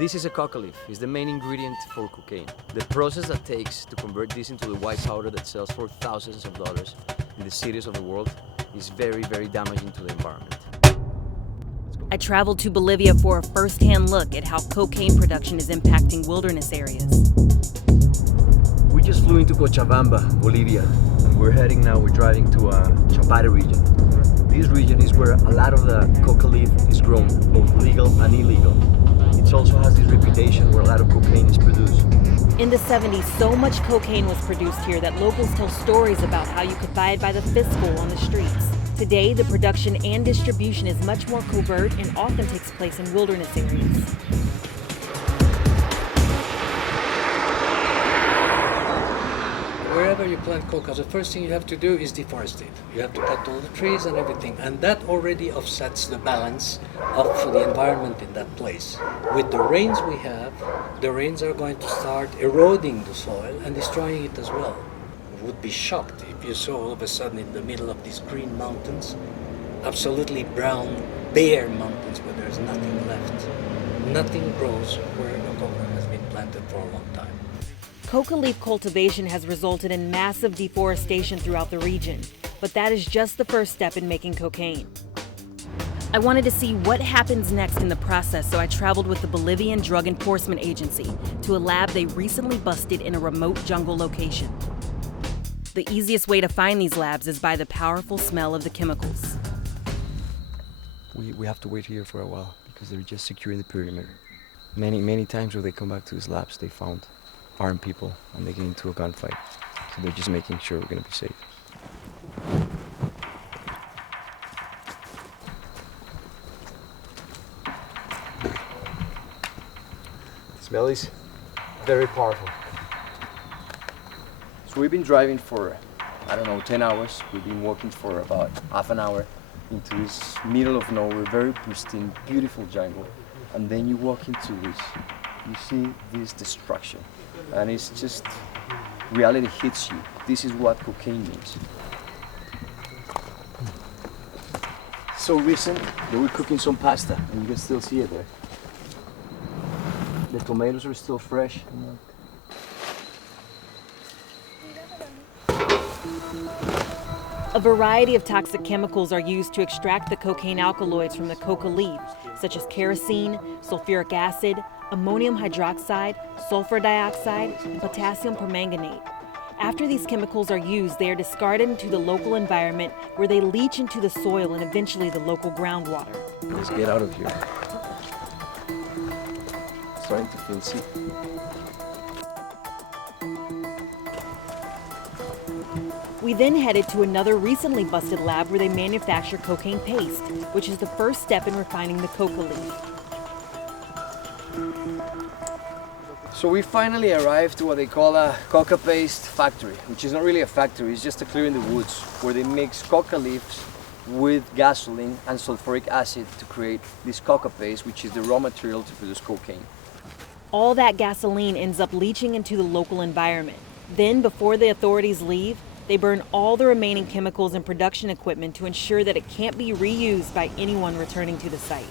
This is a coca leaf. It's the main ingredient for cocaine. The process that takes to convert this into the white powder that sells for thousands of dollars in the cities of the world is very, very damaging to the environment. I traveled to Bolivia for a first-hand look at how cocaine production is impacting wilderness areas. We just flew into Cochabamba, Bolivia, and we're driving to Chapare region. This region is where a lot of the coca leaf is grown, both legal and illegal. It also has this reputation where a lot of cocaine is produced. In the 70s, so much cocaine was produced here that locals tell stories about how you could buy it by the fistful on the streets. Today, the production and distribution is much more covert and often takes place in wilderness areas. Wherever you plant coca, the first thing you have to do is deforest it. You have to cut all the trees and everything, and that already offsets the balance of the environment in that place. With the rains we have, the rains are going to start eroding the soil and destroying it as well. You would be shocked if you saw all of a sudden in the middle of these green mountains, absolutely brown, bare mountains where there's nothing left. Nothing grows where the coca has been planted for a long time. Coca leaf cultivation has resulted in massive deforestation throughout the region, but that is just the first step in making cocaine. I wanted to see what happens next in the process, so I traveled with the Bolivian Drug Enforcement Agency to a lab they recently busted in a remote jungle location. The easiest way to find these labs is by the powerful smell of the chemicals. We have to wait here for a while because they're just securing the perimeter. Many times when they come back to these labs, they found armed people and they get into a gunfight. So they're just making sure we're gonna be safe. The smell is very powerful. So we've been driving for, 10 hours. We've been walking for about half an hour into this middle of nowhere, very pristine, beautiful jungle. And then you walk into this, you see this destruction. And it's just, reality hits you. This is what cocaine means. So recent that we're cooking some pasta, and you can still see it there. The tomatoes are still fresh. A variety of toxic chemicals are used to extract the cocaine alkaloids from the coca leaf, such as kerosene, sulfuric acid, ammonium hydroxide, sulfur dioxide, and potassium permanganate. After these chemicals are used, they are discarded into the local environment where they leach into the soil and eventually the local groundwater. Let's get out of here. Starting to feel sick. We then headed to another recently busted lab where they manufacture cocaine paste, which is the first step in refining the coca leaf. So we finally arrived to what they call a coca paste factory, which is not really a factory, it's just a clear in the woods where they mix coca leaves with gasoline and sulfuric acid to create this coca paste, which is the raw material to produce cocaine. All that gasoline ends up leaching into the local environment. Then, before the authorities leave, they burn all the remaining chemicals and production equipment to ensure that it can't be reused by anyone returning to the site.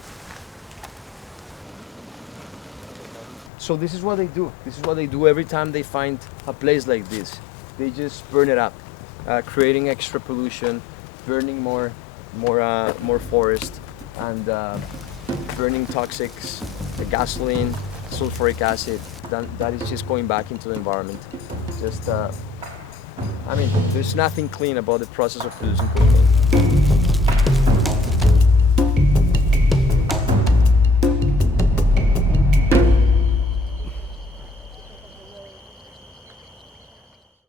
So this is what they do. This is what they do every time they find a place like this. They just burn it up, creating extra pollution, burning more forest, and burning toxics, the gasoline, sulfuric acid. That is just going back into the environment. There's nothing clean about the process of producing cocaine.